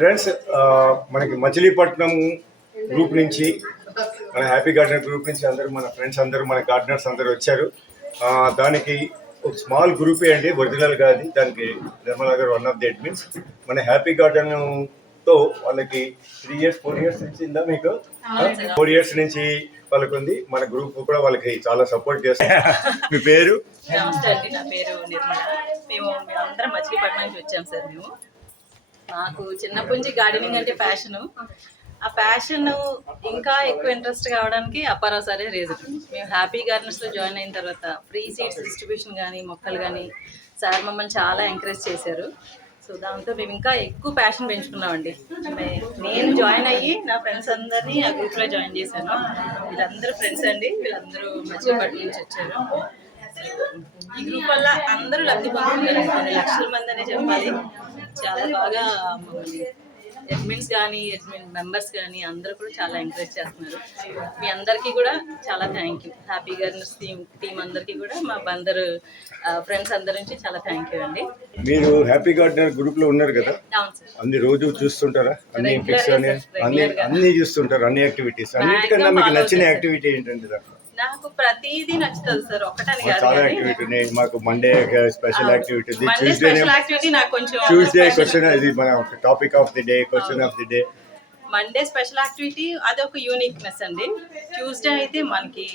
Friends, మనకి Machilipatnam group నుంచి, మన హ్యాపీ గార్డెనర్ గ్రూప్ నుంచి అందరూ మన ఫ్రెండ్స్ అందరూ, మన గార్డెనర్స్ అందరూ వచ్చారు. దానికి ఒక స్మాల్ గ్రూపే అండి, ఒరిజినల్ కాదు. దానికి నిర్మలా గారు వన్ ఆఫ్ ది అడ్మిన్స్. మన హ్యాపీ గార్డెన్ తో వాళ్ళకి 4 years నుంచి ఉందా మీకు? 4 years నుంచి వాళ్ళకు ఉంది. మన గ్రూప్ కూడా వాళ్ళకి చాలా సపోర్ట్ చేస్తారు. మీ పేరు? నమస్తే అండి, నా పేరు నిర్మల. మేమందరం మచిలీపట్నం నుంచి వచ్చాం సార్. నాకు చిన్నప్పటి నుంచి గార్డెనింగ్ అంటే ప్యాషను. ఆ ప్యాషన్ ఇంకా ఎక్కువ ఇంట్రెస్ట్ కావడానికి అప్పారావు సారే రీజన్. మేము హ్యాపీ గార్డెన్స్లో జాయిన్ అయిన తర్వాత ఫ్రీ సీడ్స్ డిస్ట్రిబ్యూషన్ కానీ, మొక్కలు కానీ సార్ మమ్మల్ని చాలా ఎంకరేజ్ చేశారు. సో దాంతో మేము ఇంకా ఎక్కువ ప్యాషన్ పెంచుకున్నామండి. నేను జాయిన్ అయ్యి నా ఫ్రెండ్స్ అందరినీ ఆ గ్రూప్లో జాయిన్ చేశాను. వీళ్ళందరూ ఫ్రెండ్స్ అండి, వీళ్ళందరూ మచిలీపట్నం నుంచి వచ్చారు. ఈ గ్రూప్ వల్ల అందరూ లబ్ధి పొందుతున్నారు. 10 లక్షల మంది అనే చెప్పాలి. చాలా బాగా అడ్మిన్స్ కానీ, అడ్మిన్ మెంబర్స్ కానీ అందరూ కూడా చాలా ఎంకరేజ్ చేస్తున్నారు. మీ అందరికీ కూడా చాలా thank you. Happy gardeners team అందరికీ కూడా మా అందరు ఫ్రెండ్స్ అందరి నుంచి చాలా థ్యాంక్ యూ అండి. మీరు హ్యాపీ గార్డెనర్ గ్రూప్ లో ఉన్నారు కదా, అన్ని రోజు చూస్తుంటారా? అన్ని పిక్స్ అన్ని చూస్తుంటారు, అన్ని యాక్టివిటీస్. అన్నిటికన్నా మీకు నచ్చిన యాక్టివిటీ ఏంటంటే? నాకు ప్రతిదీ నచ్చుతుంది సార్, ఒకటని కాదు. చాలా యాక్టివిటీ మాకు Monday special activity, Tuesday question, ఇది మన topic of the day, question of the day. Monday special activity అది ఒక యూనిక్నెస్ అండి. ట్యూస్డే అయితే మనకి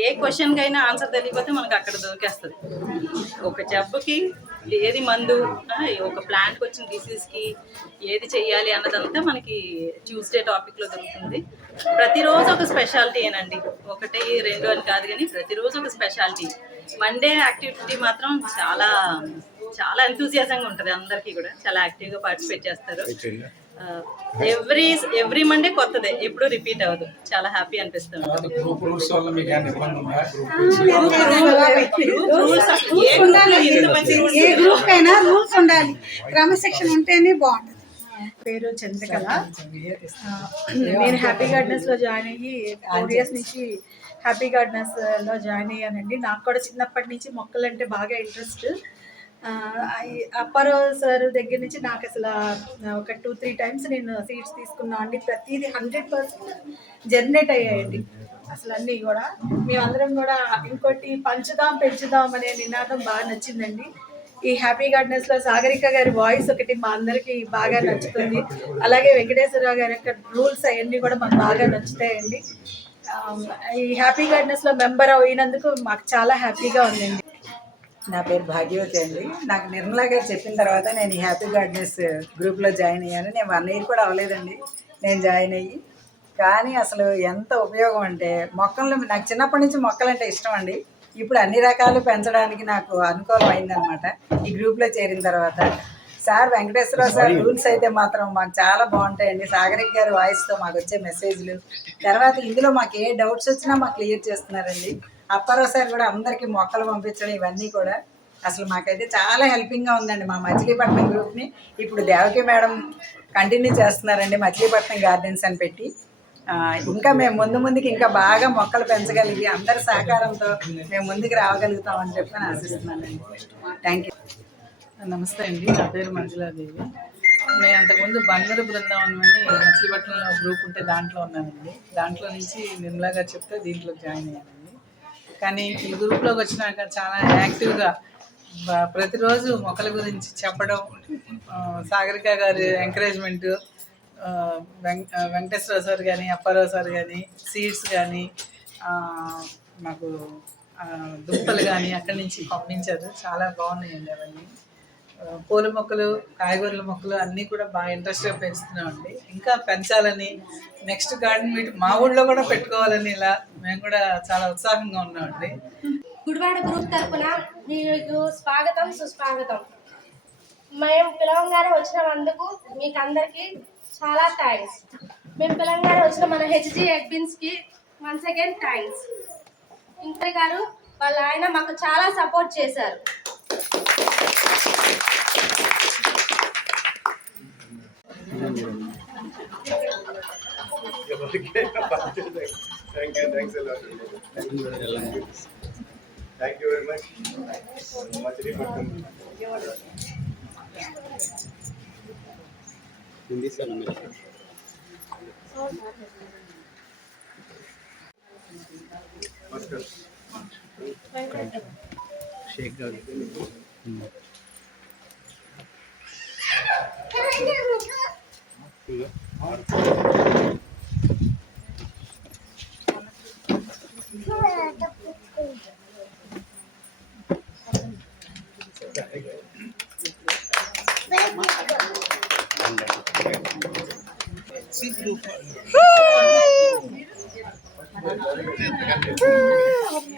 ఏ క్వశ్చన్కి అయినా ఆన్సర్ తెలియకపోతే మనకు అక్కడ దొరికేస్తుంది. ఒక జబ్బుకి ఏది మందు, ఒక ప్లాంట్కి వచ్చిన డిసీజ్కి ఏది చెయ్యాలి అన్నదంతా మనకి ట్యూస్డే టాపిక్లో దొరుకుతుంది. ప్రతిరోజు ఒక స్పెషాలిటీ ఏనండి, 1, 2 అని కాదు, కానీ ప్రతిరోజు ఒక స్పెషాలిటీ. మండే యాక్టివిటీ మాత్రం చాలా చాలా ఎంతూజియాజంగా ఉంటుంది. అందరికీ కూడా చాలా యాక్టివ్గా పార్టిసిపేట్ చేస్తారు. ఎవ్రీ మండే కొత్తదే, ఎప్పుడు రిపీట్ అవ్వదు. చాలా హ్యాపీ అనిపిస్తుంది. ఏ గ్రూప్ అయినా రూల్స్ ఉండాలి, క్రమశిక్షణ ఉంటేనే బాగుంటుంది. పేరు చంద్రకళ. నేను హ్యాపీ గార్డెనర్స్లో జాయిన్ అయ్యి 4 years నుంచి హ్యాపీ గార్డెనర్స్లో జాయిన్ అయ్యానండి. నాకు కూడా చిన్నప్పటి నుంచి మొక్కలంటే బాగా ఇంట్రెస్ట్. అప్పారావు సార్ దగ్గర నుంచి నాకు అసలు ఒక 2-3 times నేను సీడ్స్ తీసుకున్నా అండి. ప్రతిదీ 100% జనరేట్ అయ్యాయండి అసలు అన్నీ కూడా. మేమందరం కూడా ఇంకోటి పంచుదాం పెంచుదాం అనే నినాదం బాగా నచ్చిందండి. ఈ హ్యాపీ గార్డెనర్స్లో సాగరిక గారి వాయిస్ ఒకటి మా అందరికీ బాగా నచ్చుతుంది. అలాగే వెంకటేశ్వరరావు గారి యొక్క రూల్స్ అవన్నీ కూడా మాకు బాగా నచ్చుతాయండి. ఈ హ్యాపీ గార్డెనర్స్లో మెంబర్ అయినందుకు మాకు చాలా హ్యాపీగా ఉందండి. నా పేరు భాగ్యవతి అండి. నాకు నిర్మలా గారు చెప్పిన తర్వాత నేను ఈ హ్యాపీ గార్డెనర్స్ గ్రూప్లో జాయిన్ అయ్యాను. నేను 1 year కూడా అవ్వలేదండి నేను జాయిన్ అయ్యి. కానీ అసలు ఎంత ఉపయోగం అంటే, మొక్కలు నాకు చిన్నప్పటి నుంచి మొక్కలు అంటే ఇష్టం అండి. ఇప్పుడు అన్ని రకాలు పెంచడానికి నాకు అనుకూలం అయిందనమాట ఈ గ్రూప్లో చేరిన తర్వాత. సార్ వెంకటేశ్వరరావు సార్ రూల్స్ అయితే మాత్రం మాకు చాలా బాగుంటాయండి. సాగరిక గారి వాయిస్తో మాకు వచ్చే మెసేజ్లు, తర్వాత ఇందులో మాకు ఏ డౌట్స్ వచ్చినా మాకు క్లియర్ చేస్తున్నారండి. అప్పారావు సార్ కూడా అందరికీ మొక్కలు పంపించడం ఇవన్నీ కూడా అసలు మాకైతే చాలా హెల్పింగ్గా ఉందండి. మా మచిలీపట్నం గ్రూప్ని ఇప్పుడు దేవకి మేడం కంటిన్యూ చేస్తున్నారండి, మచిలీపట్నం గార్డెన్స్ అని పెట్టి. ఇంకా మేము ముందుకి ఇంకా బాగా మొక్కలు పెంచగలిగి అందరి సహకారంతో మేము ముందుకు రావగలుగుతామని చెప్పి ఆశిస్తున్నానండి. Thank you. నమస్తే అండి, నా పేరు మంజులాదేవి. నేను అంతకుముందు బంగారు బృందావనం అని మచిలీపట్నంలో గ్రూప్ ఉంటే దాంట్లో ఉన్నానండి. దాంట్లో నుంచి నిర్మలా గారు చెప్తే దీంట్లో జాయిన్ అయ్యానండి. కానీ ఈ గ్రూప్లోకి వచ్చినాక చాలా యాక్టివ్గా ప్రతిరోజు మొక్కల గురించి చెప్పడం, సాగరిక గారి ఎంకరేజ్మెంటు, వెంకటేశ్వర సార్ కానీ, అప్పారావు సార్ కానీ, సీడ్స్ కానీ, మాకు దుంపలు కానీ అక్కడి నుంచి పంపించారు. చాలా బాగున్నాయండి అవన్నీ. పూల మొక్కలు, కాయగూరల మొక్కలు అన్నీ కూడా బాగా ఇంట్రెస్ట్గా పెంచుతున్నామండి. ఇంకా పెంచాలని, నెక్స్ట్ గార్డెన్ మీట్ మా ఊళ్ళో కూడా పెట్టుకోవాలని ఇలా మేము కూడా చాలా ఉత్సాహంగా ఉన్నామండి. గుడివాడ గ్రూప్ తరఫున మీకు స్వాగతం సుస్వాగతం. మేము పిలవంగానే వచ్చినందుకు మీకు అందరికీ చాలా థ్యాంక్స్. మేము పిలవంగానే వచ్చిన మన హెచ్జి అడ్మిన్స్కి వన్స్ అగైన్ థ్యాంక్స్. ఇంటర్ గారు వాళ్ళ ఆయన మాకు చాలా సపోర్ట్ చేశారు. Thank you very much.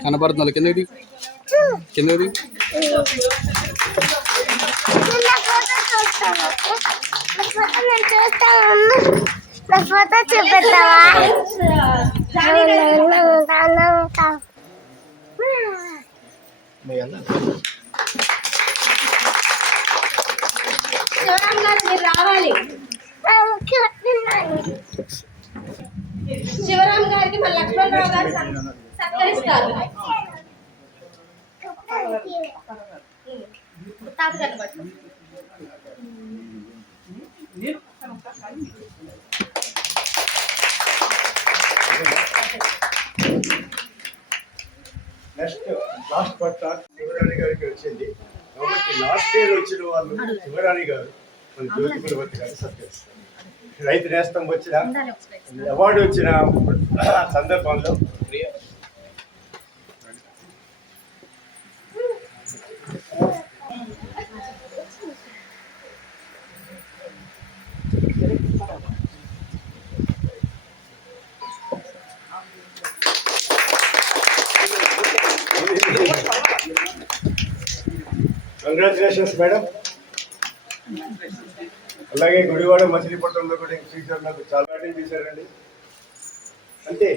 కనపడుతుంది కిందది కిందది ఫోటో చూపెడతావా శివరామ్ గారు మీరు రావాలి. శివరామ్ గారికి మన లక్ష్మణరావు గారు సత్కరిస్తారు. తాతగారిని పట్టు. నెక్స్ట్ లాస్ట్ పట్ట శివరాణి గారికి వచ్చింది కాబట్టి లాస్ట్ ఇయర్ వచ్చిన వాళ్ళు శివరాణి గారు మన జ్యోతిపురవతి గారు సత్కరిస్తారు. రైతు నేస్తం వచ్చిన అవార్డు వచ్చిన సందర్భంలో కంగ్రాచులేషన్స్ మేడం. అలాగే గుడివాడ మచిలీపట్నంలో కూడా టీచర్ నాకు చాలా గార్డెన్ చేశారండి. అంటే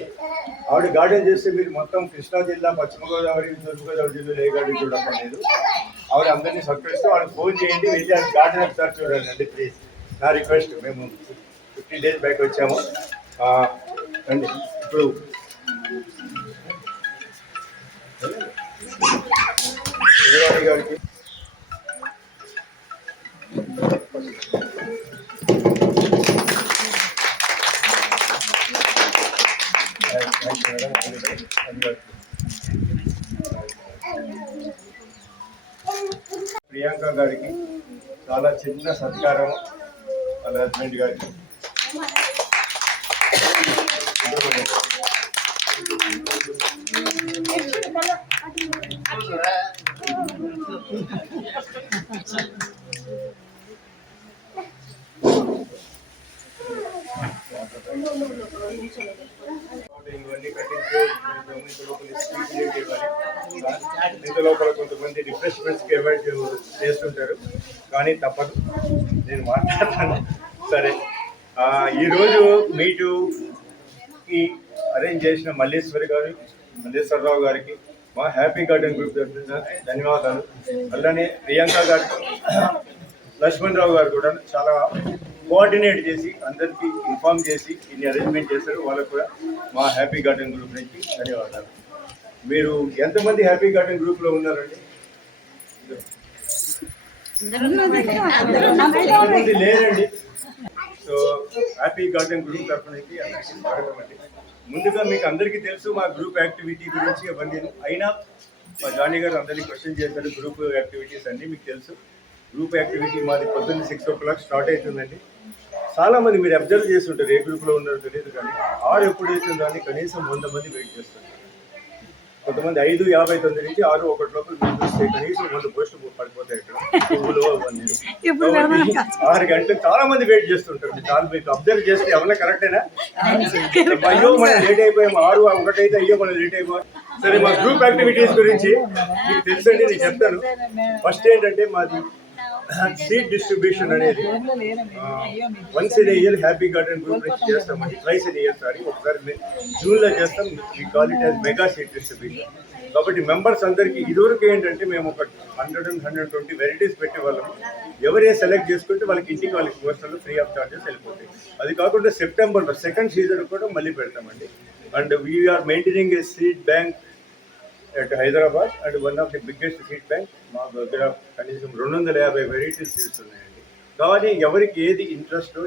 ఆవిడ గార్డెన్ చేస్తే మీరు మొత్తం కృష్ణా జిల్లా, పశ్చిమ గోదావరి, తూర్పుగోదావరి జిల్లాలో ఏ గార్డెన్ చూడక్కర్లేదు. ఆవిడ అందరినీ సత్కరిస్తూ ఆవిడ ఫోన్ చేయండి, వెళ్ళి ఆ గార్డెన్ ఒకసారి చూడండి అండి ప్లీజ్. నా రిక్వెస్ట్. మేము 15 days బ్యాక్ వచ్చాము అండి. ఇప్పుడు శివరాణి గారికి ప్రియాంక గారికి చాలా చిన్న సత్కారం వాళ్ళ హస్బెండ్ గారికి. ఇవన్నీ కట్టించే ఇంత లోపల కొంతమంది రిఫ్రెష్మెంట్స్కి అవాయిడ్ చేస్తుంటారు, కానీ తప్పదు, నేను మాట్లాడతాను. సరే, ఈరోజు మీటుకి అరేంజ్ చేసిన మల్లేశ్వరరావు గారికి మా హ్యాపీ గార్డెన్ గ్రూప్ తరఫున ధన్యవాదాలు. అలానే ప్రియాంక గారికి, లక్ష్మణరావు గారు కూడా చాలా కోఆర్డినేట్ చేసి అందరికీ ఇన్ఫార్మ్ చేసి ఇన్ని అరేంజ్మెంట్ చేశారు. వాళ్ళకు కూడా మా హ్యాపీ గార్డెన్ గ్రూప్ నుంచి ధన్యవాదాలు. మీరు ఎంతమంది హ్యాపీ గార్డెన్ గ్రూప్లో ఉన్నారండి? ఎంతమంది లేరండి. సో హ్యాపీ గార్డెన్ గ్రూప్ తరఫున అందరికీ స్వాగతం అండి. ముందుగా మీకు అందరికీ తెలుసు మా గ్రూప్ యాక్టివిటీ గురించి అవన్నీ, అయినా మా జానీ గారు అందరినీ క్వశ్చన్ చేశారు. గ్రూప్ యాక్టివిటీస్ అన్నీ మీకు తెలుసు. గ్రూప్ యాక్టివిటీ మాది పొద్దున్న 6 o'clock స్టార్ట్ అవుతుందండి. చాలామంది మీరు అబ్జర్వ్ చేస్తుంటారు, ఏ గ్రూప్లో ఉన్నారో తెలియదు, కానీ 6 ఎప్పుడు అవుతుందో అని కనీసం 100 మంది వెయిట్ చేస్తారు. కొంతమంది 5:59 నుంచి 6:01 లోపల మీరు చూస్తే కనీసం 100 పోస్టులు పడిపోతాయి. ఇక్కడ 6 గంటలు చాలా మంది వెయిట్ చేస్తుంటారు. చాలా మీకు అబ్జర్వ్ చేస్తే ఎవరైనా కరెక్టేనా? అయ్యో మనం లేట్ అయిపోయాము, 6:01 అయితే అయ్యో మనం లేట్ అయిపోయాం. సరే, మా గ్రూప్ యాక్టివిటీస్ గురించి మీకు తెలుసండి, నేను చెప్తాను. ఫస్ట్ ఏంటంటే మాది సీడ్ డిస్ట్రిబ్యూషన్ అనేది once in year happy garden group నుంచి చేస్తామండి. ట్వైస్ ఇన్ ఇయర్, ఒకసారి జూన్లో చేస్తాం. We call it as mega seed distribution. కాబట్టి మెంబర్స్ అందరికీ ఇదివరకు ఏంటంటే మేము ఒక 100-120 వెరైటీస్ పెట్టేవాళ్ళం. ఎవరే సెలెక్ట్ చేసుకుంటే వాళ్ళకి ఇంటికి వాళ్ళకి పోస్టర్లు ఫ్రీ ఆఫ్ చార్జెస్ వెళ్ళిపోతాయి. అది కాకుండా సెప్టెంబర్లో సెకండ్ సీజన్ కూడా మళ్ళీ పెడతామండి. And we are maintaining a seed bank at Hyderabad and one of the biggest seed bank. మా దగ్గర కనీసం 250 వెరైటీస్ సీడ్స్ ఉన్నాయండి. కానీ ఎవరికి ఏది ఇంట్రెస్ట్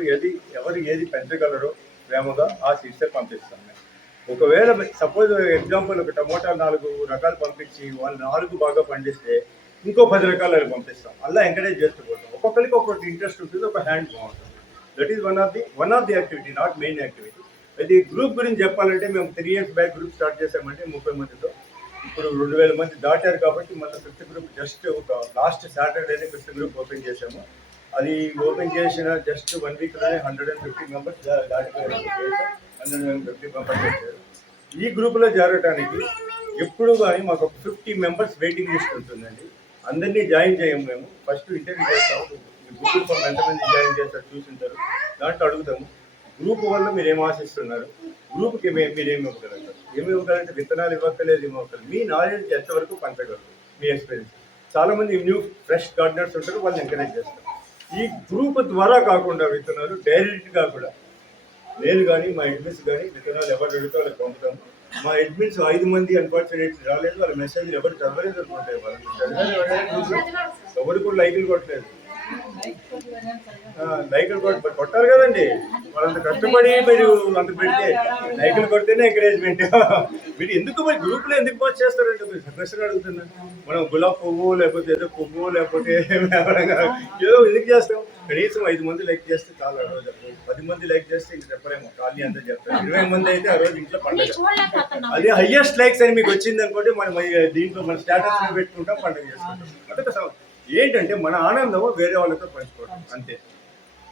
ఎవరు ఏది పెంచగలరో ప్రేమగా ఆ సీడ్సే పంపిస్తాం మేము. ఒకవేళ సపోజ్ ఎగ్జాంపుల్ ఒక టమోటా 4 రకాలు పంపించి వాళ్ళు 4 బాగా పండిస్తే ఇంకో 10 రకాలు పంపిస్తాం. అలా ఎంకరేజ్ చేస్తూ పోతాం. ఒక్కొక్కరికి ఒక్కొక్కటి ఇంట్రెస్ట్ ఉంటుంది, ఒక హ్యాండ్ బాగుంటుంది. That is one of the activity, not main activity. అది గ్రూప్ గురించి చెప్పాలంటే మేము 3 years బ్యాక్ గ్రూప్ స్టార్ట్ చేసామంటే 30 మందితో. ఇప్పుడు 2000 మంది దాటారు కాబట్టి మళ్ళీ 5th గ్రూప్ జస్ట్ ఒక లాస్ట్ సాటర్డేనే 5th గ్రూప్ ఓపెన్ చేసాము. అది ఓపెన్ చేసిన జస్ట్ 1 weekలోనే 150 మెంబర్స్ దాటిపోయారు. 150 మెంబర్స్ వచ్చారు. ఈ గ్రూపులో చేరడానికి ఎప్పుడు కానీ మాకు ఒక 50 మెంబర్స్ వెయిటింగ్ లిస్ట్ ఉంటుందండి. అందరినీ జాయిన్ చేయము మేము. ఫస్ట్ ఇంటర్వ్యూ చేస్తాము. గ్రూప్ ఫామ్ ఎంతమంది జాయిన్ చేస్తారు చూసింటారు. దాంట్లో అడుగుతాము గ్రూప్ వల్ల మీరు ఏం ఆశిస్తున్నారు, గ్రూప్కి మీరు ఏమి ఇవ్వగలుగుతారు, ఏమి ఇవ్వగలంటే విత్తనాలు ఇవ్వక్కలేదు, ఇవ్వక్కలేదు. మీ నాలెడ్జ్ ఎంతవరకు పంచగలరు, మీ ఎక్స్పీరియన్స్. చాలామంది న్యూ ఫ్రెష్ గార్డెనర్స్ ఉంటారు, వాళ్ళని ఎంకరేజ్ చేస్తారు. ఈ గ్రూప్ ద్వారా కాకుండా విత్తనాలు డైరెక్ట్గా కూడా నేను కానీ మా అడ్మిన్స్ కానీ విత్తనాలు ఎవరు అడిగితే వాళ్ళకి పంపుతాము. మా అడ్మిన్స్ 5 మంది అన్ఫార్చునేట్లీ రాలేదు. వాళ్ళ మెసేజ్లు ఎవరు చదవలేదు అనుకుంటారు. ఎవరు కూడా లైకులు కొట్టలేదు. లైకులు కొట్టారు కదండి. వాళ్ళంత కష్టపడి మీరు అంత పెడితే లైకులు కొడితేనే ఎంకరేజ్మెంట్. మీరు ఎందుకు మరి గ్రూప్లో ఎందుకు పోస్ట్ చేస్తారంటే మీరు ప్రశ్న అడుగుతున్నారు. మనం గులాబ్ పువ్వు లేకపోతే ఏదో పువ్వు లేకపోతే ఏదో ఎందుకు చేస్తాం. కనీసం 5 మంది లైక్ చేస్తే చాలా రోజు. 10 మంది లైక్ చేస్తే ఇంక చెప్పలేము, ఖాళీ అంతా చెప్తారు. 20 మంది అయితే ఆ రోజు ఇంట్లో పండుగ. అదే హయ్యెస్ట్ లైక్స్ అని మీకు వచ్చింది అనుకోండి, మనం దీంట్లో మన స్టేటస్ పెట్టుకుంటాం, పండుగ చేసుకుంటాం. అదొక ఏంటంటే మన ఆనందం వేరే వాళ్ళతో పంచుకోవడం, అంతే.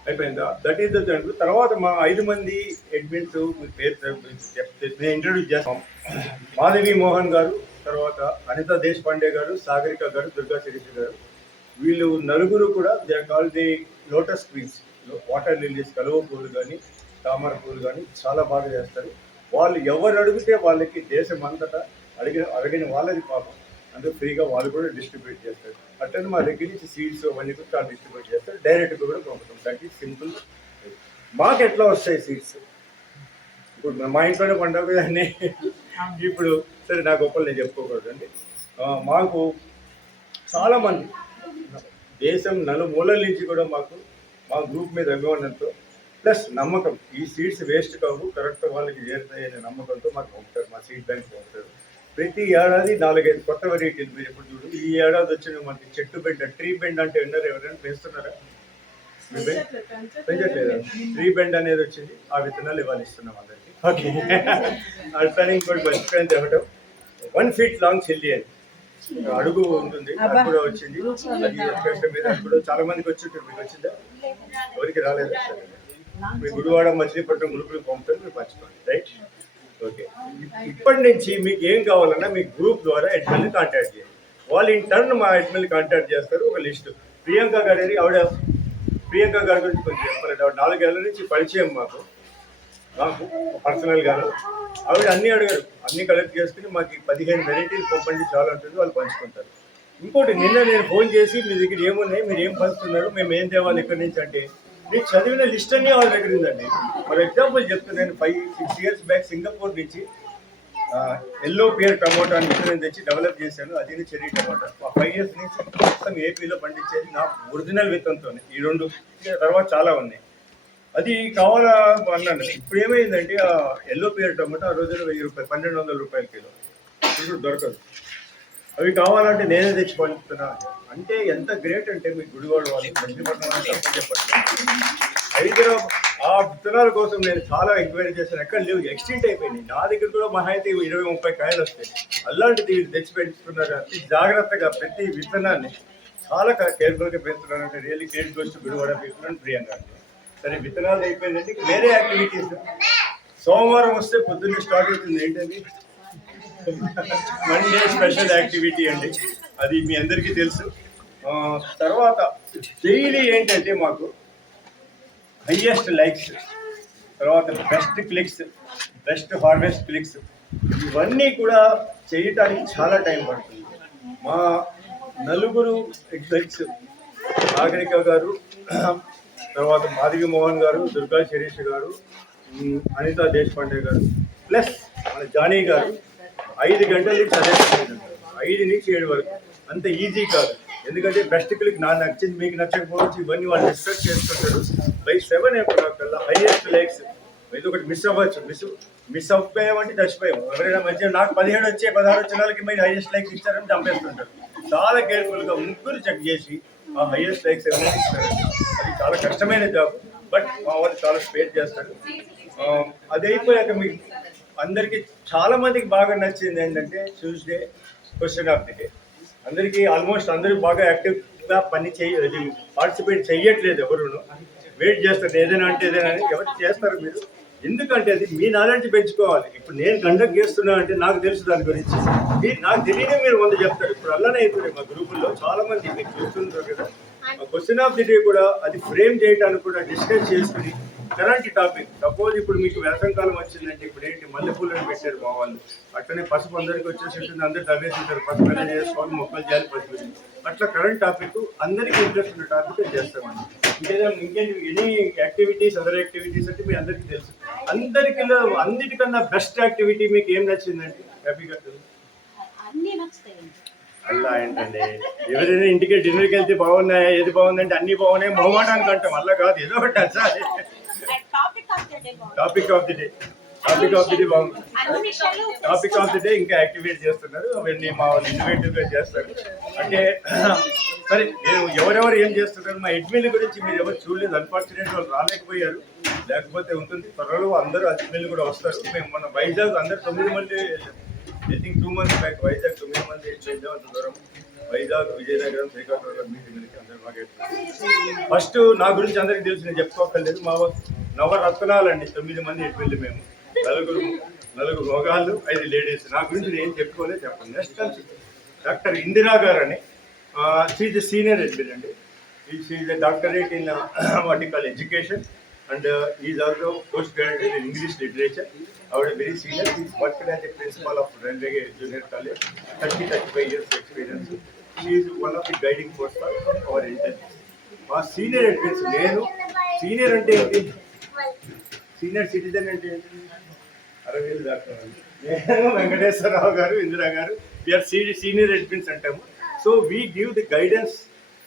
అయిపోయిందా? That is the Zandu. తర్వాత మా 5 మంది అడ్మిన్స్ పేరు నేను ఇంట్రడ్యూస్ చేస్తాం. మాధవి మోహన్ గారు, తర్వాత అనిత దేశపాండే గారు, సాగరిక గారు, దుర్గా శిరీష్ గారు. వీళ్ళు నలుగురు కూడా they are called the lotus queens. Water lilies, కలువ పూలు కానీ తామర పూలు కానీ చాలా బాగా చేస్తారు. వాళ్ళు ఎవరు అడిగితే వాళ్ళకి దేశం అంతటా అడిగిన వాళ్ళది పాపం అందుకు ఫ్రీగా వాళ్ళు కూడా డిస్ట్రిబ్యూట్ చేస్తారు. అట్లనే మా దగ్గర నుంచి సీడ్స్ అవన్నీ కూడా చాలా డిస్ట్రిబ్యూట్ చేస్తారు. డైరెక్ట్గా కూడా పంపుతాం. That is simple. మాకు ఎట్లా వస్తాయి సీడ్స్? ఇప్పుడు మా ఇంట్లోనే పండుగ అన్నీ. ఇప్పుడు సరే నా గొప్పలు నేను చెప్పుకోకూడదండి. మాకు చాలామంది దేశం నలుమూలల నుంచి కూడా మా గ్రూప్ మీద అభిమానంతో ప్లస్ నమ్మకం, ఈ సీడ్స్ వేస్ట్ కావు, కరెక్ట్ వాళ్ళకి చేరుతాయనే నమ్మకంతో మాకు పంపుతారు. మా సీడ్ బ్యాంక్ పంపుతారు. ప్రతి ఏడాది 4-5 కొత్త వెరైటీలు. మీరు ఎప్పుడు చూడు, ఈ ఏడాది వచ్చిన మనకి చెట్టు బెండ్, ట్రీ బెండ్ అంటే విన్నారు ఎవరైనా పెంచుతున్నారా? పెంచట్లేదా? ట్రీ బెండ్ అనేది వచ్చింది. ఆ విత్తనాలు ఇవాళ ఇస్తున్నాం అందరికి. ఓకే. అట్లానే ఇంకోటి మర్చిపోయిన తేవటం 1 feet లాంగ్ చెల్లి అని అడుగు ఉంటుంది, అది కూడా వచ్చింది. అది కష్టం మీద కూడా చాలా మందికి వచ్చి మీకు వచ్చిందా? ఎవరికి రాలేదు. మీ గుడివాడ మచిలీపట్నం గ్రూపులు పంపుతారు, మీరు పంచుకోండి. రైట్? ఓకే. ఇప్పటి నుంచి మీకు ఏం కావాలన్నా మీ గ్రూప్ ద్వారా అడ్మిన్ని కాంటాక్ట్ చేయండి. వాళ్ళు ఇన్ టర్న్ మా అడ్మిన్ని కాంటాక్ట్ చేస్తారు. ఒక లిస్టు. ప్రియాంక గారి ప్రియాంక గారి గురించి కొంచెం చెప్పాలంటే ఆవిడ 4 ఏళ్ల నుంచి పరిచయం మాకు పర్సనల్గా. ఆవిడ అన్నీ అడిగారు, అన్నీ కలెక్ట్ చేసుకుని మాకు 15 వెరైటీలు పంపండి చాలా ఉంటుంది, వాళ్ళు పంచుకుంటారు. ఇంకోటి, నిన్న నేను ఫోన్ చేసి మీ దగ్గర ఏమున్నాయి, మీరు ఏం పంచుతున్నారు, మేము ఏం తేవాలి ఇక్కడి నుంచి అంటే మీకు చదివిన లిస్ట్ అన్నీ వాళ్ళ దగ్గర ఉందండి. ఫర్ ఎగ్జాంపుల్ చెప్తున్నాను, 5-6 years బ్యాక్ సింగపూర్ నుంచి ఎల్లో పియర్ టమోటా అని విత్తనం తెచ్చి డెవలప్ చేశాను. అది చెర్రీ టమోటా. 5 years నుంచి మొత్తం ఏపీలో పండించేది నా ఒరిజినల్ విత్తనంతోనే. ఈ 2 తర్వాత చాలా ఉన్నాయి. అది కావాలా అన్నాను. ఇప్పుడు ఏమైందంటే ఆ ఎల్లో పియర్ టమోటా ఆ రోజున 1000 రూపాయలు, 1200 రూపాయల కిలో. ఇప్పుడు దొరకదు. అవి కావాలంటే నేనే తెచ్చి పంచుతున్నా. అంటే ఎంత గ్రేట్ అంటే మీ గుడివాడ వాళ్ళు, మచిలీపట్నం వాళ్ళు తప్ప చెప్పట్లేదు. హైదరాబాద్ ఆ విత్తనాల కోసం నేను చాలా ఎంక్వైరీ చేశాను. ఎక్కడ లేవు, ఎక్స్టెంట్ అయిపోయినాయి. నా దగ్గర కూడా మహా అయితే 20-30 కాయలు వస్తాయి. అలాంటిది తెచ్చి పెంచుతున్నారు. అతి జాగ్రత్తగా ప్రతి విత్తనాన్ని చాలా కేర్ఫుల్గా పెంచుతున్నారంటే really credit goes to Gudivada people and Priyanka. సరే, విత్తనాలు అయిపోయిందంటే వేరే యాక్టివిటీస్. సోమవారం వస్తే పొద్దున్నే స్టార్ట్ అవుతుంది. ఏంటండి? మండే స్పెషల్ యాక్టివిటీ అండి. అది మీ అందరికీ తెలుసు. తర్వాత డైలీ ఏంటంటే మాకు హైయెస్ట్ లైక్స్, తర్వాత best clicks, best harvest clicks, ఇవన్నీ కూడా చేయటానికి చాలా టైం పడుతుంది. మా 4 ఎగ్జైట్స్, నాగరిక గారు, తర్వాత మాధవి మోహన్ గారు, దుర్గా శిరీష్ గారు, అనిత దేశపాండే గారు, ప్లస్ మన జానీ గారు 5 గంటల నుంచి అదే 5 నుంచి 7 వరకు. అంత ఈజీ కాదు. ఎందుకంటే బెస్ట్ క్లిక్ నాకు నచ్చింది మీకు నచ్చకపోవచ్చు, ఇవన్నీ వాళ్ళు డిస్కస్ చేసుకుంటారు. బై 7 కల్లా హైయెస్ట్ లైక్స్ ఇది ఒకటి మిస్ అవ్వచ్చు, మిస్ అవ్వకపోయామంటే చచ్చిపోయాము. ఎవరైనా మంచిగా నాకు 17 వచ్చే 16 వచ్చిన వాళ్ళకి మీరు హైయెస్ట్ లైక్స్ ఇచ్చారని చంపేస్తుంటారు. చాలా కేర్ఫుల్గా ముగ్గురు చెక్ చేసి ఆ హైయెస్ట్ లైక్స్ ఏమైనా ఇస్తారు. అది చాలా కష్టమైన జాబ్, బట్ మా వాళ్ళు చాలా స్పేర్ చేస్తారు. అది అయిపోయాక మీకు అందరికీ చాలా మందికి బాగా నచ్చింది ఏంటంటే Tuesday question of the day. అందరికీ ఆల్మోస్ట్ అందరూ బాగా యాక్టివ్గా పార్టిసిపేట్ చెయ్యట్లేదు, ఎవరును వెయిట్ చేస్తారు ఏదైనా అంటే ఏదైనా అని. ఎవరు చేస్తారు మీరు, ఎందుకంటే అది మీ నాలెడ్జ్ పెంచుకోవాలి. ఇప్పుడు నేను కండక్ట్ చేస్తున్నా అంటే నాకు తెలుసు దాని గురించి, నాకు తెలియదే మీరు 100 చెప్తారు. ఇప్పుడు అలానే అయిపోయాయి మా గ్రూపుల్లో చాలా మంది మీకు చూస్తుంటారు కదా. క్వశ్చన్ ఆఫ్ ది డే కూడా అది ఫ్రేమ్ చేయడానికి కూడా డిస్కస్ చేసుకుని కరెంట్ టాపిక్. సపోజ్ ఇప్పుడు మీకు వేసవికాలం వచ్చిందంటే ఇప్పుడు ఏంటి మల్లెపూలను పెట్టారు మా వాళ్ళు, అట్లనే పసుపు అందరికి వచ్చేసి ఉంటుంది, అందరు తవ్వేసి ఉంటారు, పసుపు ఎలా చేసుకోవాలి, మొక్కలు చేయాలి, పసుపు. అట్లా కరెంట్ టాపిక్ అందరికీ ఇంట్రెస్ట్ ఉన్న టాపిక్ చేస్తామండి. ఇంకేంటి ఎనీ యాక్టివిటీస్, అదర్ యాక్టివిటీస్ అంటే మీ అందరికీ తెలుసు. అన్నిటికన్నా బెస్ట్ యాక్టివిటీ మీకు ఏం నచ్చిందండి? హ్యాపీగా అలా ఏంటండి, ఎవరైనా ఇంటికి డిన్నర్కి వెళ్తే బాగున్నాయా, ఏది బాగుందంటే అన్ని బాగున్నాయి మొహమాటానికి అంటాం. అలా కాదు, ఏదో ఒకటి నచ్చాలి. టాపిక్ ఆఫ్ ది డే బాగుంది. టాపిక్ ఆఫ్ ది డే ఇంకా యాక్టివేట్ చేస్తున్నారు, అవన్నీ మా వాళ్ళు ఇన్నోవేటివ్గా చేస్తారు. అంటే సరే ఎవరెవరు ఏం చేస్తున్నారు మా అడ్మిన్ గురించి మీరు ఎవరు చూడలేదు, అన్ఫార్చునేట్ వాళ్ళు రాలేకపోయారు. లేకపోతే ఉంటుంది త్వరలో అందరూ అడ్మిన్లు కూడా వస్తారు. మేము మన వైజాగ్ అందరు 9 మంది, I think 2 months back Vizag 9 మంది వెళ్ళాం. అంత దూరం వైజాగ్, విజయనగరం, శ్రీకాకుళం మీటింగ్ అందరూ బాగా. ఫస్ట్ నా గురించి అందరికీ తెలుసు, నేను చెప్పుకోకర్లేదు. మా నవరత్నాలండి 9 మంది ఎడ్మిన్లు మేము, నలుగురు మగాళ్ళు 5 లేడీస్. నా గురించి నేను చెప్పుకోలేదు, చెప్పండి. నెక్స్ట్ డాక్టర్ ఇందిరా గారు అని, షీఈ్ సీనియర్ ఎడ్మిన్ అండి. She's doctorate in what you call education and he is also postgraduate in English literature. Our very senior, he worked as a principal of Railway Junior College, 35 years experience. She is one of the guiding force for our internship. Our senior admins, నేను senior అంటే ఏంటి, senior citizen అంటే ఏంటి, 60 ఏళ్ళు దాకా. నేను వెంకటేశ్వరరావు గారు, ఇందిరా గారు, వీఆర్ సీనియర్ అడ్మిన్స్ అంటాము. So we give the guidance.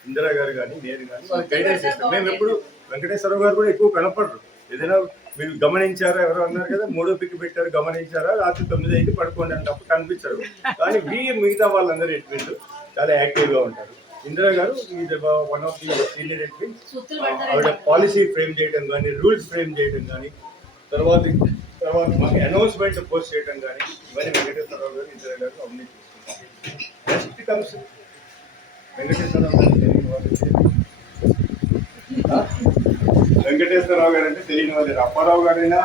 Indira గారు కానీ నేను కానీ వాళ్ళకి గైడెన్స్ ఇస్తాం. మేము ఎప్పుడు వెంకటేశ్వరరావు గారు కూడా ఎక్కువ కనపడరు. ఏదైనా మీరు గమనించారా, ఎవరు అన్నారు కదా 3వ పిక్ పెట్టారు గమనించారా, రాత్రి 9 అయితే పడుకోండి అన్నప్పుడు కనిపించరు. కానీ మిగతా వాళ్ళందరూ ఎడ్మిన్లు చాలా యాక్టివ్గా ఉంటారు. ఇందిరా గారు is one of the senior admins. ఆవిడ పాలసీ ఫ్రేమ్ చేయడం కానీ, రూల్స్ ఫ్రేమ్ చేయడం కానీ, తర్వాత మాకు అనౌన్స్మెంట్ పోస్ట్ చేయడం కానీ, ఇవన్నీ వెంకటేశ్వరరావు గారు, ఇందిరా గారు అవన్నీ చూసుకుంటారు. నెక్స్ట్ కమ్స్ వెంకటేశ్వరరావు గారు. వెంకటేశ్వరరావు గారు అంటే తెలియని వాళ్ళు, అప్పారావు గారైనా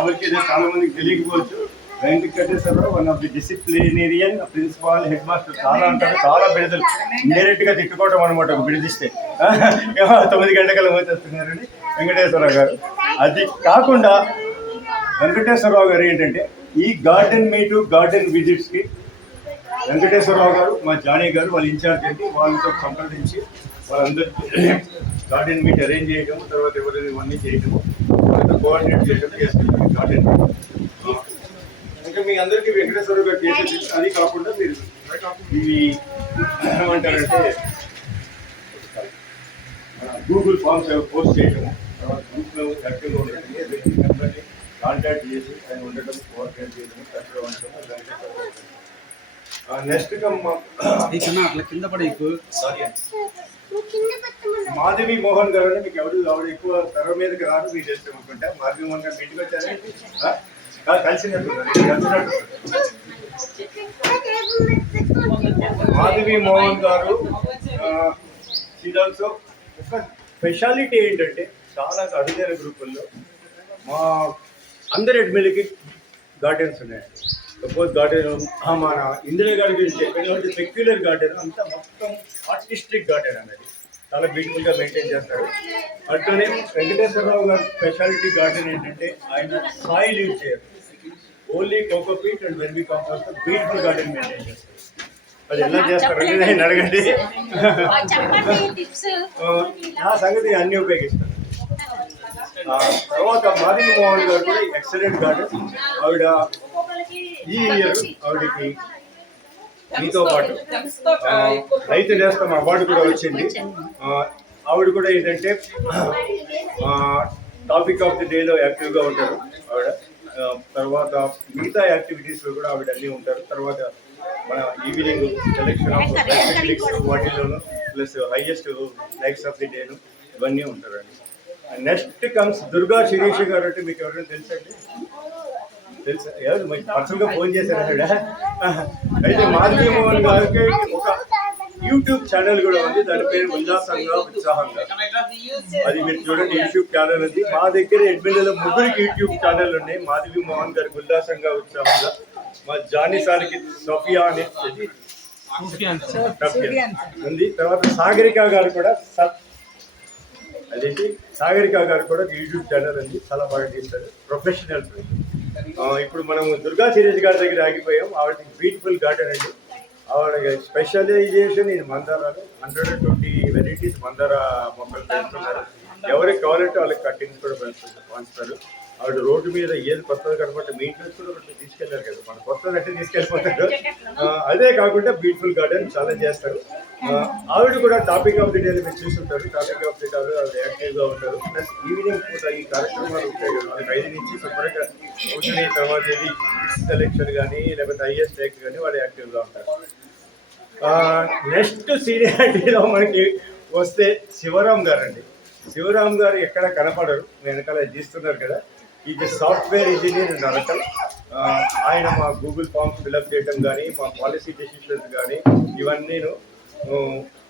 ఎవరికి చాలా మందికి తెలియకపోవచ్చు. Venkateswara Rao one of the disciplinarian principal, head master. చాలా అంటారు, చాలా బిడదలు, ఇండైరెక్ట్ గా తిట్టుకోవటం అనమాట. బిడిదిస్తే 9 గంటల వచ్చేస్తున్నారని వెంకటేశ్వరరావు గారు. అది కాకుండా వెంకటేశ్వరరావు గారు ఏంటంటే ఈ గార్డెన్ మీటు, గార్డెన్ విజిట్స్ కి వెంకటేశ్వరరావు గారు, మా జానీ గారు వాళ్ళ ఇన్ఛార్జ్ అండి. వాళ్ళతో సంప్రదించి వాళ్ళందరూ గార్డెన్ మీట్ అరేంజ్ చేయడము, తర్వాత ఎవరైనా ఇవన్నీ చేయడము, తర్వాత కోఆర్డినేట్ చేయడం చేస్తుంది గార్డెన్ మీట్. ఇంకా మీ అందరికీ వెంకటేశ్వర గారు చేసేది అది కాకుండా మీరు ఇవి ఏమంటారంటే గూగుల్ ఫామ్స్ పోస్ట్ చేయడము, తర్వాత గ్రూప్లో యాక్టివ్గా ఉండటం, మెంబర్ని కాంటాక్ట్ చేసి ఆయన ఉండటం, కోఆర్డినేట్ చేయడము, చక్కగా ఉండటం. నెక్స్ట్ అట్లా కింద పడి మాధవి మోహన్ గారు అని మీకు ఎవరు ఆవిడ ఎక్కువ తెర మీదకి రారు, మీకు తెలుసు అనుకుంటా. మాధవి మోహన్ గారు మీటింగ్ వచ్చారు, కలిసినట్టు. మాధవి మోహన్ గారు ఆల్సో ఒక స్పెషాలిటీ ఏంటంటే చాలా అరుదైన గ్రూపుల్లో మా అందరి అడ్మిన్లకి గార్డెన్స్ ఉన్నాయండి. సపోజ్ గార్డెన్ మన ఇందిరా గారి గురించి చెప్పినటువంటి సెక్యులర్ గార్డెన్ అంతా మొత్తం ఆర్టిస్టిక్ గార్డెన్ అనేది చాలా బ్యూటిఫుల్గా మెయింటైన్ చేస్తారు. అట్లనే వెంకటేశ్వరరావు గారి స్పెషాలిటీ గార్డెన్ ఏంటంటే ఆయన సాయిల్ యూజ్ చేయరు, only cocopeat and vermi compost beautiful garden maintain చేస్తారు. అది ఎలా చేస్తారంటే నేను అడగండి, నా సంగతి అన్నీ ఉపయోగిస్తారు. తర్వాత మాధవి మోహన్ గారు కూడా ఎక్సలెంట్ గార్డెన్. ఆవిడ ఈ ఇయర్ ఆవిడకి మీతో పాటు రైతు నేస్తం అవార్డు కూడా వచ్చింది. ఆవిడ కూడా ఏంటంటే టాపిక్ ఆఫ్ ది డేలో యాక్టివ్గా ఉంటారు ఆవిడ. తర్వాత మిగతా యాక్టివిటీస్లో కూడా ఆవిడ అన్నీ ఉంటారు. తర్వాత మన ఈవినింగ్ సెలెక్షన్ ఆఫ్ వాటిల్లోనూ plus highest likes of the డేను ఇవన్నీ ఉంటారండి. నెక్స్ట్ కమ్స్ దుర్గా శిరీష్ గారు. అంటే మీకు ఎవరైనా తెలుసండి? తెలుసా? ఎవరు పర్సనల్గా ఫోన్ చేశారు ఆవిడ. అయితే మాధవి మోహన్ గారికి ఒక యూట్యూబ్ ఛానల్ కూడా ఉంది, దాని పేరు ఉల్లాసంగా ఉత్సాహంగా. అది మీరు చూడండి, యూట్యూబ్ ఛానల్ ఉంది. మా దగ్గర ఎడ్మిన్లలో 3 యూట్యూబ్ ఛానల్ ఉన్నాయి. మాధవి మోహన్ గారికి ఉల్లాసంగా ఉత్సాహంగా, మా జానీ సార్కి సోఫియా అని ఉంది. తర్వాత సాగరిక గారు కూడా అదేంటి సాగరిక గారు కూడా యూట్యూబ్ ఛానల్ ఉంది, చాలా బాగా చేస్తారు, ప్రొఫెషనల్స్. ఇప్పుడు మనము దుర్గా శిరీష్ గారి దగ్గర ఆగిపోయాం. ఆవిడ బ్యూటిఫుల్ గార్డెన్ అండి. ఆవిడ స్పెషలైజేషన్ ఇది మందారాలు. 120 వెరైటీస్ మందార మొక్కలు పెంచుతున్నారు. ఎవరికి కావాలంటే వాళ్ళకి కట్టింగ్స్ కూడా పంచుతారు. ఆవిడ రోడ్డు మీద ఏది కొత్తది కనబట్టి మీ ఇంట్లో కూడా తీసుకెళ్ళారు కదా, మన కొత్తది అంటే తీసుకెళ్ళిపోతారు. అదే కాకుండా బ్యూటిఫుల్ గార్డెన్ చాలా చేస్తారు. ఆవిడ కూడా టాపిక్ ఆఫ్ ది డే మీరు చూస్తుంటారు. టాపిక్ ఆఫ్ ది డే ఆవిడ యాక్టివ్గా ఉంటారు. ప్లస్ ఈవినింగ్ పూట ఈ కార్యక్రమాలు ఉంటాయి కదా, వాళ్ళకి 5 నుంచి శుభ్రంగా కూర్చుని తర్వాత ఇది సెలెక్షన్ కానీ లేకపోతే ఐఎస్ టెక్ కానీ వాళ్ళు యాక్టివ్గా ఉంటారు. నెక్స్ట్ సీనియారిటీలో మనకి వస్తే శివరాం గారు అండి. శివరాం గారు ఎక్కడ కనపడరు, వెనకాల తీస్తున్నారు కదా. ఇది సాఫ్ట్వేర్ ఇంజనీర్ నరకల్. ఆయన మా గూగుల్ ఫామ్స్ ఫిల్అప్ చేయడం కానీ, మా పాలసీ డెసిషన్స్ కానీ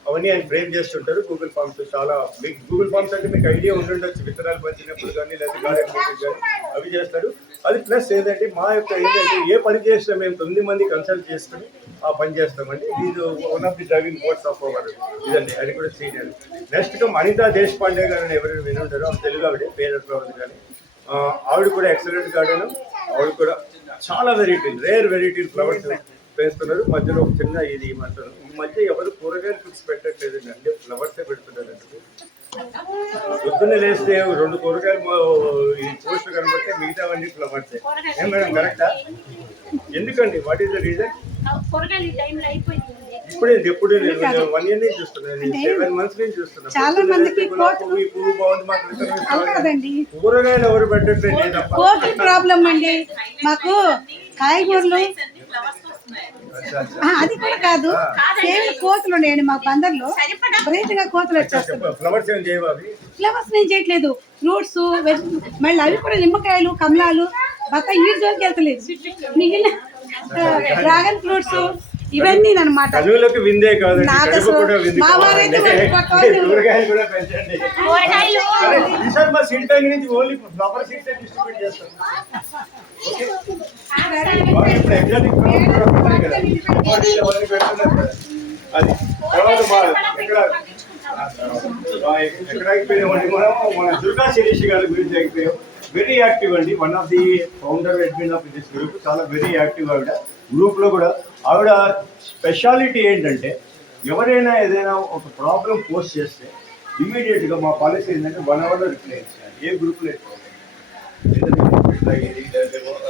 అవన్నీ ఆయన ఫ్రేమ్ చేస్తుంటారు. గూగుల్ ఫామ్స్ చాలా బిగ్ గూగుల్ ఫామ్స్ అంటే మీకు ఐడియా ఉండుండొచ్చు, విత్తనాలు పంచినప్పుడు కానీ లేదా గార్డెన్ మీటింగ్ కానీ అవి చేస్తారు. అది ప్లస్ ఏంటంటే మా యొక్క ఏంటంటే ఏ పని చేసినా మేము 9 మంది కన్సల్ట్ చేసుకుని ఆ పని చేస్తామండి. ఇది one of the driving force of our ఇదండి. అది కూడా సీనియర్. నెక్స్ట్ అనితా దేశపాండే గారు ఎవరైనా వినుంటారో, ఆవిడ తెలుగు ఆవిడే, పేరెంట్లో ఉంది కానీ ఆవిడ కూడా ఎక్సలెంట్ గార్డెన్. ఆవిడ కూడా చాలా వెరైటీలు, రేర్ వెరైటీలు ఫ్లవర్స్ పెంచుతున్నారు. మధ్యలో ఒక చిన్న ఇది ఏమంటారు, ఈ మధ్య ఎవరు కూరగాయలు ఫిక్స్ పెట్టట్లేదండి, అంటే ఫ్లవర్సే పెడుతున్నారు. పొద్దున్నే లేస్తే 2 కూరగాయలు ఈ పోస్టులు కనబడితే మిగతావన్నీ ఫ్లవర్సే. ఏం మేడం కరెక్టా? ఎందుకండి? What is the reason? ఎప్పుడు నేను 1 ఇయర్ నుంచి చూస్తున్నాను, 7 మంత్స్ నుంచి చూస్తున్నాను. చాలా మందికి పువ్వు బాగుంది మాకు, కూరగాయలు ఎవరు పెట్టట్లేదు. కోతుల ప్రాబ్లం అండి మాకు. కాయగూరలు అది కూడా కాదు, కేవలం కోతులు ఉన్నాయండి మాకు అందరిలో. విపరీతంగా కోతులు వచ్చేస్తాయి. ఫ్లవర్స్ ఏం చేయవా? ఫ్లవర్స్ నేను చేయట్లేదు, ఫ్రూట్స్ మళ్ళీ అవి కూడా నిమ్మకాయలు, కమలాలు, బత్తాయి ఈ జోలికి వెళ్తలేదు. మిగిలిన డ్రాగన్ ఫ్రూట్స్ ఇవన్నీ అనమాట. కనులకు విందే కాదు, మా వారైతే కూరగాయలు కూడా పెంచండి. ఈసారి మా సీడ్ బ్యాంక్ నుంచి ఓన్లీ ఫ్లవర్ సీడ్స్ డిస్ట్రిబ్యూట్ చేస్తాం. అది తర్వాత ఎక్కడ ఆగిపోయినామండి మన దుర్గా శిరీష్ గారి గురించి ఆగిపోయాం. వెరీ యాక్టివ్ అండి, one of the founder admin of this group. చాలా వెరీ యాక్టివ్ ఆవిడ. గ్రూప్లో కూడా ఆవిడ స్పెషాలిటీ ఏంటంటే ఎవరైనా ఏదైనా ఒక ప్రాబ్లం పోస్ట్ చేస్తే ఇమీడియట్గా మా పాలసీ ఏంటంటే 1 అవర్లో రిప్లై ఇచ్చాను. ఏ గ్రూప్లో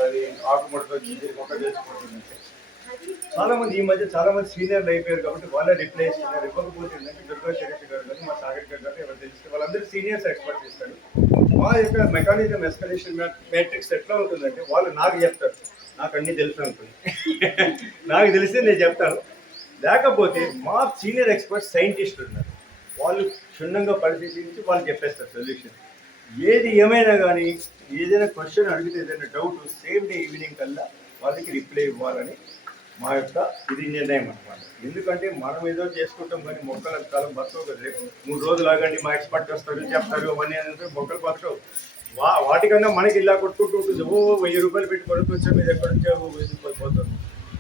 అది ఆకుముడతో మొక్క చేసుకుంటుందంటే చాలా మంది ఈ మధ్య చాలా మంది సీనియర్లు అయిపోయారు కాబట్టి వాళ్ళే రిప్లై ఇస్తున్నారు. ఇవ్వకపోతే ఏంటంటే దుర్గా శిరీష్ గారు కానీ మా సాగర్ గారు ఎవరు తెలిస్తే వాళ్ళందరూ సీనియర్స్ ఎక్స్పర్ట్ చేస్తారు. మా యొక్క మెకానిజం ఎస్కలేషన్ మ్యాట్రిక్స్ ఎట్లా ఉంటుందంటే వాళ్ళు నాకు చెప్తారు, నాకు అన్నీ తెలుసు అనుకుంది. నాకు తెలిసి నేను చెప్తాను. లేకపోతే మా సీనియర్ ఎక్స్పర్ట్స్ సైంటిస్టులు ఉన్నారు, వాళ్ళు క్షుణ్ణంగా పరిశీలించి వాళ్ళు చెప్పేస్తారు సొల్యూషన్. ఏది ఏమైనా కానీ ఏదైనా క్వశ్చన్ అడిగితే ఏదైనా డౌట్ సేమ్ డే ఈవినింగ్ కల్లా వాళ్ళకి రిప్లై ఇవ్వాలని మా యొక్క ఇది నిర్ణయం అనమాట. ఎందుకంటే మనం ఏదో చేసుకుంటాం కానీ మొక్కల కాలం బతకవు కదా. రేపు 3 రోజులు ఆగండి, మా ఎక్స్పర్ట్ వస్తారు చెప్తారు అవన్నీ అంటే మొక్కలు బతకవు. వాటికన్నా మనకి ఇలా కొట్టుకుంటూ ఉంటుంది. 1000 రూపాయలు పెట్టి కొనుక్కొచ్చా, మీరు ఎక్కడ వచ్చావు పోతుంది.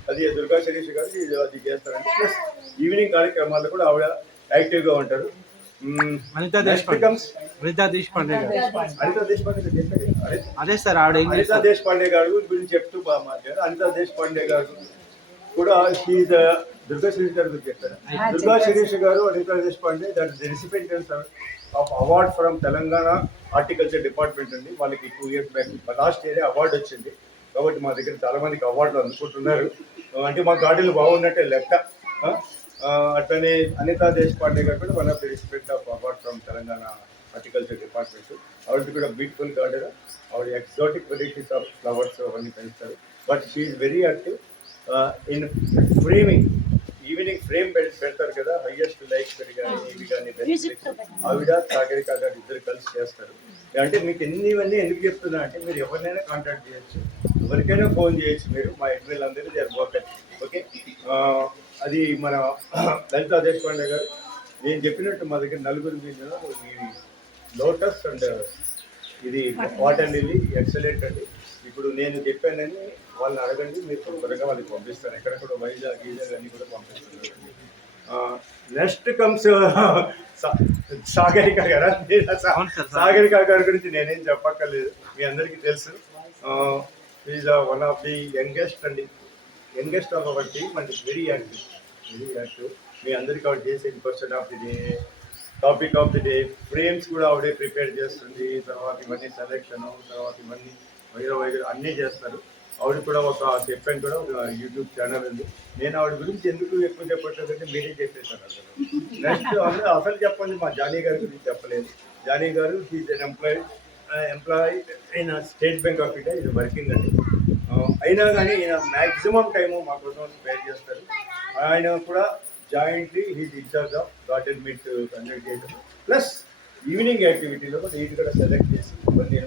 అది దుర్గా శిరీష్ గారు అది చేస్తారండి. ప్లస్ ఈవినింగ్ కార్యక్రమాల్లో కూడా ఆవిడ యాక్టివ్గా ఉంటారు. అనితా దేశపాండే అదే సార్ ఆవిడ అనితా దేశపాండే గారు గురించి చెప్తూ బాగా మాట్లాడారు. అనితా దేశపాండే గారు కూడా దుర్గా శిరీష్ గారి గురించి చెప్తారు. దుర్గా శిరీష్ గారు, Anita Deshpande that the recipients of award from Telangana horticulture department అండి. వాళ్ళకి 2 years back last year award వచ్చింది. కాబట్టి మా దగ్గర చాలా మందికి అవార్డులు అందుకుంటున్నారు. అంటే మా గార్డెన్లు బాగున్నట్టే లెక్క. అట్లనే అనితా దేశపాండే గారు కూడా one of the respect of award from Telangana horticulture department. ఆవిడది కూడా బ్యూటిఫుల్ గార్డెన్. ఆవిడ ఎక్సాటిక్ వెరైటీస్ ఆఫ్ ఫ్లవర్స్ అవన్నీ పెంచుతారు. But she very active in framing. Evening frame పెడతారు కదా, హైయెస్ట్ లైక్స్ కానీ ఇవి కానీ ఆవిడ సాగరిక గారు ఇద్దరు కలిసి చేస్తారు. అంటే మీకు ఇవన్నీ ఎందుకు చెప్తున్నా అంటే మీరు ఎవరినైనా కాంటాక్ట్ చేయొచ్చు, ఎవరికైనా ఫోన్ చేయొచ్చు. మీరు మా ఎడ్మిల్ అందరూ జరగబోతారు. ఓకే, అది మన లలితా దేశపాండే గారు నేను చెప్పినట్టు మా దగ్గర నలుగురు మీద ఈ లోటస్ అండ్ ఇది వాటర్ లిల్లీ ఎక్సలెంట్ అండి. ఇప్పుడు నేను చెప్పానని వాళ్ళని అడగండి, మీరు త్వరగా వాళ్ళకి పంపిస్తాను. ఎక్కడెక్కడ వైజాగ్ అన్నీ కూడా పంపిస్తున్నారండి. నెక్స్ట్ కమ్స్ సాగరిక గారు. సాగరిక గారి గురించి నేనేం చెప్పక్కర్లేదు, మీ అందరికీ తెలుసు. Is one of the youngest అండి, youngest of our team and very active, very active. మీ అందరికీ ఆవిడ చేసే question of the day, topic of the day, frames కూడా ఆవిడే ప్రిపేర్ చేస్తుంది. తర్వాత ఇవన్నీ సెలెక్షన్, తర్వాత ఇవన్నీ వైద్య అన్నీ చేస్తారు. ఆవిడ కూడా చెప్పాను కూడా ఒక యూట్యూబ్ ఛానల్ ఉంది. నేను ఆవిడ గురించి ఎందుకు ఎక్కువ చెప్పట్లేదంటే మీరే చెప్పేశాను అసలు. నెక్స్ట్ అసలు చెప్పండి, మా జానీ గారి గురించి చెప్పలేదు. జానీ గారు he's an employee in State Bank of India. ఇది వర్కింగ్ అండి. అయినా కానీ ఈయన మ్యాక్సిమం టైము మా కోసం స్పేర్ చేస్తారు. ఆయన కూడా jointly he's in-charge of garden meet conduct చేయడం, ప్లస్ ఈవినింగ్ యాక్టివిటీలో కూడా ఇది కూడా సెలెక్ట్ చేసి ఇవన్నీ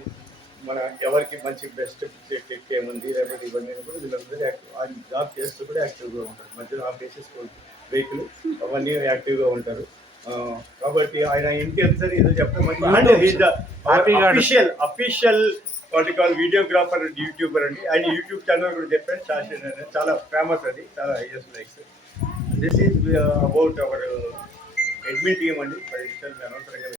మన ఎవరికి మంచి బెస్ట్ టెక్ ఏముంది లేకపోతే ఇవన్నీ కూడా వీళ్ళందరూ యాక్టివ్, ఆయన జాబ్ చేస్తూ కూడా యాక్టివ్గా ఉంటారు. మధ్యలో ఆఫీసెస్ వెహికల్ అవన్నీ యాక్టివ్గా ఉంటారు. కాబట్టి ఆయన ఇంటి సార్ ఏదో చెప్తామంటే అఫీషియల్ వాటి కాల్ వీడియోగ్రాఫర్ యూట్యూబర్ అండి. ఆయన యూట్యూబ్ ఛానల్ కూడా చెప్పాను, శాషన్ అనేది చాలా ఫేమస్, అది చాలా highest likes. This is about our admin team అండి. 10 నిమిషాలు అనవసరంగా